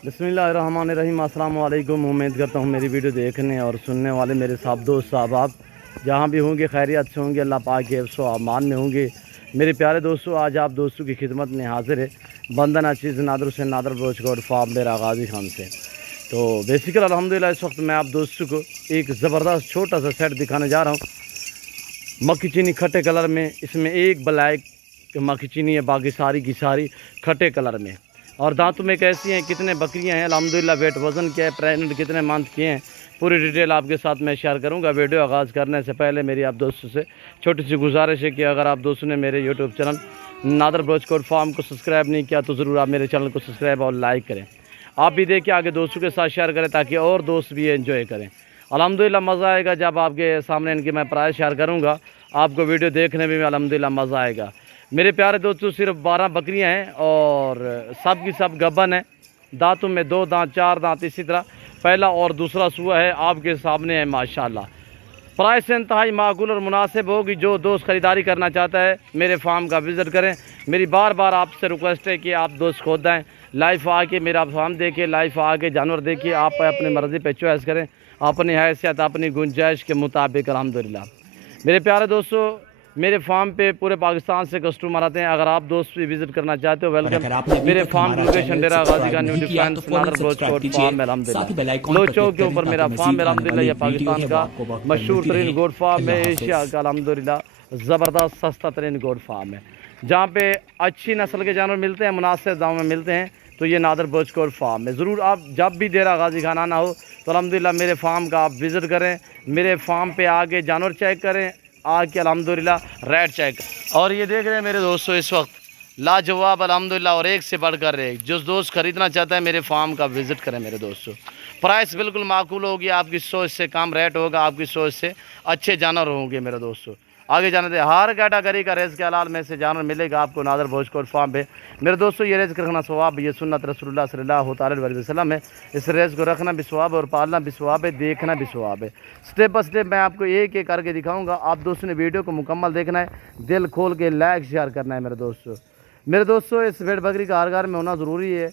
बिस्मिल्लाहिर्रहमानिर्रहीम। अस्सलाम वालेकुम। उम्मीद करता हूँ मेरी वीडियो देखने और सुनने वाले मेरे सब दोस्त आप जहाँ भी होंगे खैरियत से होंगे, अल्लाह पाक के हिफ्ज़ व अमान में होंगे। मेरे प्यारे दोस्तों, आज आप दोस्तों की खिदमत में हाजिर है बंदन अचीज़ नादर हुसैन नादर बलोच गौड फार्म मेरा गाजी खान से। तो बेसिकल अल्हम्दुलिल्लाह इस वक्त मैं आप दोस्तों को एक ज़बरदस्त छोटा सा सेट दिखाने जा रहा हूँ। मक्खी चीनी खट्टे कलर में, इसमें एक ब्लैक मक्खी चीनी है, बाकी सारी की सारी खट्टे कलर में। और दांतों में कैसी हैं, कितने बकरियां हैं, अल्हम्दुलिल्लाह वेट वज़न क्या है, प्रेगनेंट कितने मंथ किए हैं, पूरी डिटेल आपके साथ मैं शेयर करूंगा। वीडियो आगाज़ करने से पहले मेरी आप दोस्तों से छोटी सी गुजारिश है कि अगर आप दोस्तों ने मेरे YouTube channel Nadir Baloch goat farm को सब्सक्राइब नहीं किया तो ज़रूर आप मेरे चैनल को सब्सक्राइब और लाइक करें। आप भी देखिए, आगे दोस्तों के साथ शेयर करें ताकि और दोस्त भी एंजॉय करें। अल्हम्दुलिल्लाह मज़ा आएगा जब आपके सामने इनकी मैं प्राइस शेयर करूँगा। आपको वीडियो देखने में अल्हम्दुलिल्लाह मज़ा आएगा। मेरे प्यारे दोस्तों, सिर्फ 12 बकरियां हैं और सब की सब गब्बन है। दांतों में 2 दांत 4 दांत, इसी तरह पहला और दूसरा सुआ है आपके सामने है माशाल्लाह। प्राइस इंतहाई माकूल और मुनासिब होगी। जो दोस्त ख़रीदारी करना चाहता है मेरे फार्म का विज़िट करें। मेरी बार बार आपसे रिक्वेस्ट है कि आप दोस्त खुद आएँ, लाइव आके मेरा फार्म देखिए, लाइव आके जानवर देखिए, आप अपनी मर्ज़ी पे चॉइस करें अपनी हैसियत अपनी गुंजाइश के मुताबिक। अल्हम्दुलिल्लाह मेरे प्यारे दोस्तों, मेरे फार्म पे पूरे पाकिस्तान से कस्टमर आते हैं। अगर आप दोस्त भी विजिट करना चाहते हो, वेलकम। मेरे फार्म की लोकेशन डेरा गाजी का new defence Nadir Baloch goat farm अल्हम्दुलिल्लाह। लो चौक के ऊपर मेरा फार्म अल्हम्दुलिल्लाह। यह पाकिस्तान का मशहूर तरीन गोड फार्म है, एशिया का अल्हम्दुलिल्लाह ज़बरदस्त सस्ता तरीन गोड फार्म है, जहाँ पे अच्छी नस्ल के जानवर मिलते हैं, मुनासिब दाम में मिलते हैं। तो ये नादर बलोच गौड फार्म है। ज़रूर आप जब भी डेरा गाजी खान आना हो तो अल्हम्दुलिल्लाह मेरे फार्म का आप विज़िट करें, मेरे फार्म पे आके जानवर चेक करें, आके अल्हम्दुलिल्लाह रेट चेक। और ये देख रहे हैं मेरे दोस्तों, इस वक्त लाजवाब अल्हम्दुलिल्लाह और एक से बढ़कर एक। जो दोस्त ख़रीदना चाहता है मेरे फार्म का विज़िट करें मेरे दोस्तों। प्राइस बिल्कुल माकूल होगी, आपकी सोच से कम रेट होगा, आपकी सोच से अच्छे जानवर होंगे मेरे दोस्तों। आगे जाने दे, हर कैटेगरी का रेज़ के हलाल में से जानवर मिलेगा आपको नादर बलोच गौड फार्म पे मेरे दोस्तों। ये रेज़ रखना सवाब, ये सुन्नत रसूलुल्लाह सल्लल्लाहु अलैहि वसल्लम है। इस रेज़ को रखना भी सवाब और पालना भी सवाब है, देखना भी सवाब है। स्टेप बाय स्टेप मैं आपको एक एक करके दिखाऊंगा। आप दोस्तों ने वीडियो को मुकम्मल देखना है, दिल खोल के लाइक शेयर करना है मेरे दोस्तों। मेरे दोस्तों, इस भेड़ बकरी का हर घर में होना ज़रूरी है।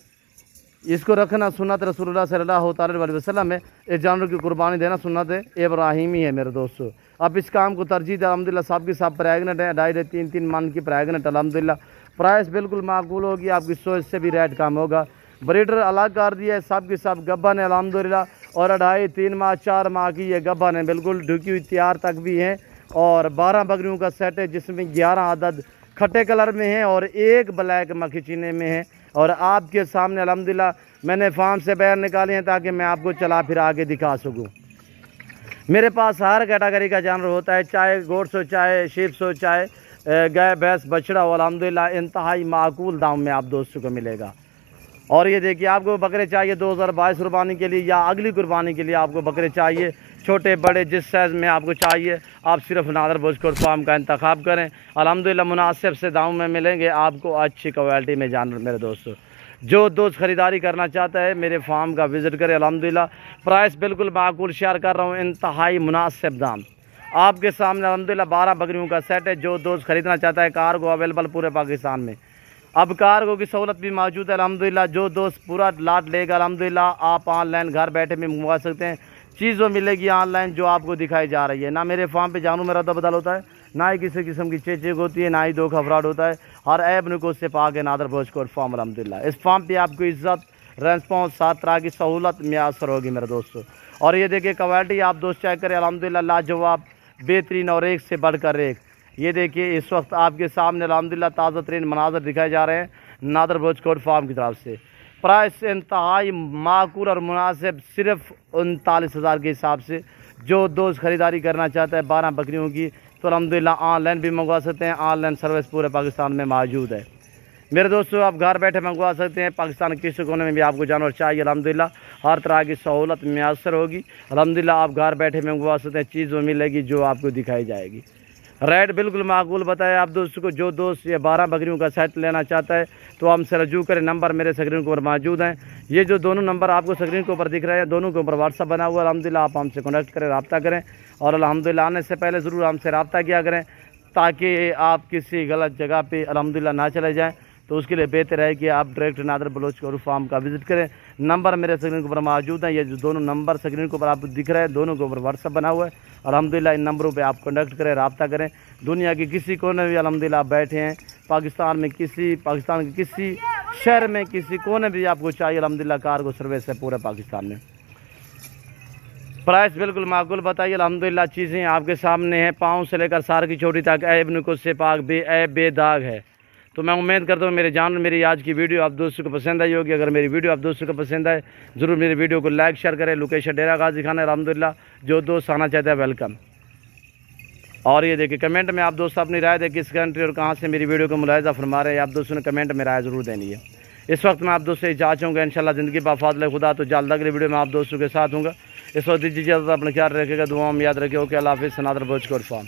इसको रखना सुन्नत रसूलुल्लाह सल्लल्लाहु अलैहि वसल्लम है। इस जानवर की कुर्बानी देना सुन्नत इब्राहिमी है मेरे दोस्तों। अब इस काम को तरजीह अल्हम्दुलिल्लाह सब की सब प्रेगनेंट है, 2.5-3 मन की प्रेगनेंट अल्हम्दुलिल्लाह। प्राइस बिल्कुल माकूल होगी, आपकी सोच से भी रेट कम होगा। ब्रीडर अलग कर दिया है, सब की सब गब्बन है अल्हम्दुलिल्लाह। और 2.5-3 माह 4 माह की ये गब्बन है, बिल्कुल ढुकी हुई तैयार तक भी है। और 12 बकरियों का सेट है, जिसमें 11 अदद खट्टे कलर में है और एक ब्लैक मक्खी चीनी में है। और आपके सामने अल्हम्दुलिल्लाह मैंने फार्म से बाहर निकाले हैं ताकि मैं आपको चला फिरा के दिखा सकूँ। मेरे पास हर कैटेगरी का जानवर होता है, चाहे गोट्स हो, चाहे शीप्स हो, चाहे गाय भैंस बछड़ा हो। अल्हम्दुलिल्लाह इंतहाई माकूल दाम में आप दोस्तों को मिलेगा। और ये देखिए, आपको बकरे चाहिए 2022 कुर्बानी के लिए या अगली कुर्बानी के लिए आपको बकरे चाहिए, छोटे बड़े जिस साइज़ में आपको चाहिए, आप सिर्फ नादर बलोच गौड फार्म का इंतखाब करें। अल्हम्दुलिल्लाह मुनासिब से दाम में मिलेंगे आपको, अच्छी क्वालिटी में जानवर मेरे दोस्तों। जो दोस्त ख़रीदारी करना चाहता है मेरे फार्म का विज़िट करें। अल्हम्दुलिल्लाह प्राइस बिल्कुल माकूल शेयर कर रहा हूँ, इंतहाई मुनासिब दाम आपके सामने। अल्हम्दुलिल्लाह 12 बकरियों का सेट है। जो दोस्त ख़रीदना चाहता है, कार्गो अवेलेबल पूरे पाकिस्तान में, अब कार्गो की सहूलत भी मौजूद है अल्हम्दुलिल्लाह। जो दोस्त पूरा लाट लेगा अल्हम्दुलिल्लाह आप ऑनलाइन घर बैठे में मंगवा सकते हैं। चीज़ों मिलेगी ऑनलाइन जो आपको दिखाई जा रही है। ना मेरे फार्म पे जानू मेरा बदल होता है, ना ही किसी किस्म की चेक होती है, ना ही धोखा फ्रॉड होता है। हर ऐब नुको से पाक है नादर बलोच गौड फार्म अल्हम्दुलिल्लाह। इस फार्म पे आपको इज़्ज़त, रेस्पॉन्स, 7 तरह की सहूलत मैसर होगी मेरे दोस्तों। और ये देखिए क्वालिटी आप दोस्त चेक करें, अल्हम्दुलिल्लाह लाजवाब बेहतरीन और एक से बढ़कर एक। ये देखिए इस वक्त आपके सामने अल्हम्दुलिल्लाह ताज़ा तरीन मनाजर दिखाए जा रहे हैं नादर बलोच गौड फार्म की तरफ से। प्राइस इंतहाई माकूल और मुनासिब, सिर्फ 39,000 के हिसाब से। जो दोस्त ख़रीदारी करना चाहता है 12 बकरियों की तो अल्हम्दुलिल्लाह ऑनलाइन भी मंगवा सकते हैं। ऑनलाइन सर्विस पूरे पाकिस्तान में मौजूद है मेरे दोस्तों। आप घर बैठे मंगवा सकते हैं, पाकिस्तान के किसी कोने में भी आपको जानवर चाहिए अल्हम्दुलिल्लाह हर तरह की सहूलत मैसर होगी अल्हम्दुलिल्लाह। आप घर बैठे मंगवा सकते हैं, चीज़ वो मिलेगी जो आपको दिखाई जाएगी। रेट बिल्कुल माकूल बताया आप दोस्तों को। जो दोस्त ये 12 बकरियों का सेट लेना चाहता है तो हमसे रजू करें, नंबर मेरे स्क्रीन के ऊपर मौजूद हैं। ये जो दोनों नंबर आपको स्क्रीन के ऊपर दिख रहे हैं, दोनों के ऊपर व्हाट्सअप बना हुआ है अल्हम्दुलिल्लाह। आप हमसे कॉन्टैक्ट करें, रब्ता करें और अल्हम्दुलिल्लाह आने से पहले ज़रूर हमसे रब्ता किया करें ताकि आप किसी गलत जगह पे अल्हम्दुलिल्लाह ना चले जाएँ। तो उसके लिए बेहतर है कि आप डायरेक्ट नादर बलोच गौरव फार्म का विजिट करें। नंबर मेरे स्क्रीन के ऊपर मौजूद हैं, ये जो दोनों नंबर स्क्रीन के ऊपर आपको दिख रहे हैं, दोनों के ऊपर व्हाट्सअप बना हुआ है। और अल्हम्दुलिल्लाह इन नंबरों पे आप कॉन्टैक्ट करें, रब्ता करें। दुनिया के किसी कोने में भी अल्हम्दुलिल्लाह आप बैठे हैं, पाकिस्तान के किसी शहर में, किसी कोने भी आपको चाहिए, अल्हम्दुलिल्लाह कार्गो सर्विस है पूरे पाकिस्तान में। प्राइस बिल्कुल माकूल बताइए। अल्हम्दुलिल्लाह चीज़ें आपके सामने हैं, पाँव से लेकर सार की चोटी तक ऐब नुकुस से पाक बेदाग है। तो मैं उम्मीद करता हूँ मेरी आज की वीडियो आप दोस्तों को पसंद आई होगी। अगर मेरी वीडियो आप दोस्तों को पसंद आए, ज़रूर मेरी वीडियो को लाइक शेयर करें। लोकेशन डेरा गाजी खाना है अल्हम्दुलिल्लाह, जो दोस्त आना चाहता है वेलकम। और ये देखिए कमेंट में आप दोस्त अपनी राय दें किस कंट्री और कहाँ से मेरी वीडियो को मुलाहिजा फरमा रहे हैं, आप दोस्तों ने कमेंट में राय ज़रूर देनी है। इस वक्त मैं आप दोस्तों से इजाज़त चाहूँगा, इंशाल्लाह ज़िंदगी बाफाज़िल खुदा। तो जल्द अगली वीडियो में आप दोस्तों के साथ हूँगा। इस वक्त दीजिए अपना ख्याल रखेगा, दुआ में याद रखिए। ओके, अल्लाह हाफ़िज़। नादर बलोच गौरव फार्म।